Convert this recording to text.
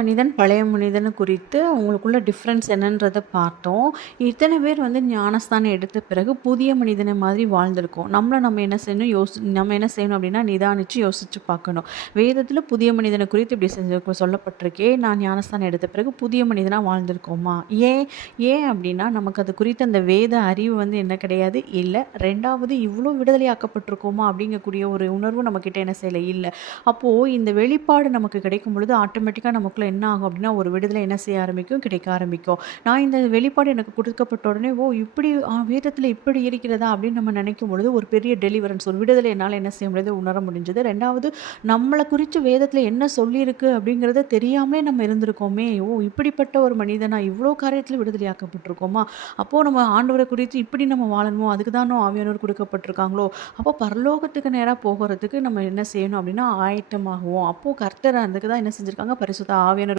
மனிதன், பழைய மனிதன் குறித்து அவங்களுக்குள்ள டிஃப்ரென்ஸ் என்னன்றத பார்த்தோம். இத்தனை பேர் வந்து ஞானஸ்தானம் எடுத்த பிறகு புதிய மனிதனை மாதிரி வாழ்ந்திருக்கோம். நம்ம என்ன செய்யணும் நம்ம என்ன செய்யணும் அப்படின்னா, நிதானிச்சு யோசிச்சு பார்க்கணும். வேதத்தில புதிய மனிதனை குறித்து இப்படி சொல்லப்பட்டிருக்கே, நான் ஞானஸ்தானம் எடுத்த பிறகு புதிய மனிதனா வாழ்ந்திருக்கோமா? ஏன் ஏன் அப்படின்னா, நமக்கு அது குறித்த அந்த வேத அறிவு வந்து என்ன கிடையாது, இல்ல. 2வது இவ்ளோ விடுதலையாக்கப்பட்டிருக்கோமா அப்படிங்கக்கூடிய ஒரு உணர்வு நம்மகிட்ட என்ன செய்யல, இல்ல. அப்போ இந்த வெளிப்பாடு நமக்கு கிடைக்கும் பொழுது ஆட்டோமேட்டிக்கா நமக்குள்ள என்ன ஆகும் அப்படின்னா, ஒரு விடுதலை என்ன செய்ய ஆரம்பிக்கும், கிடைக்க ஆரம்பிக்கும். நான் இந்த வெளிப்பாடு எனக்கு கொடுக்கப்பட்ட உடனே, ஓ! இப்படி வேதத்தில இப்படி இருக்கிறதா அப்படின்னு நம்ம நினைக்கும் பொழுது, ஒரு பெரிய டெலிவரன்ஸ், ஒரு விடுதலை என்னால என்ன செய்ய முடியுது, உணர முடிஞ்சது. 2வது நம்மள குறிச்சு வேதத்தில என்ன சொல்லியிருக்கு அப்படிங்கிறத தெரியாமலே நம்ம இருந்திருக்கோமே. ஓ! இப்படிப்பட்ட ஒரு மனிதனா, இவ்ளோ காரியத்தில விடுதலையாக்கப்பட்டிருக்கோமா? அப்போ நம்ம ஆண்டவர குறித்து இப்படி நம்ம வாழணுமோ, அதுக்கு தானோ ஆவியானவர் கொடுக்கப்பட்டிருக்காங்களோ, அப்போ பரலோகத்துக்கு நேரா போகறதுக்கு நம்ம என்ன செய்யணும் அப்படின்னா, ஆயத்தமாகுவோம். அப்போ கர்த்தர் அதுக்கு தான் என்ன செஞ்சிருக்காங்க, பரிசுத்த ஆவியானவர்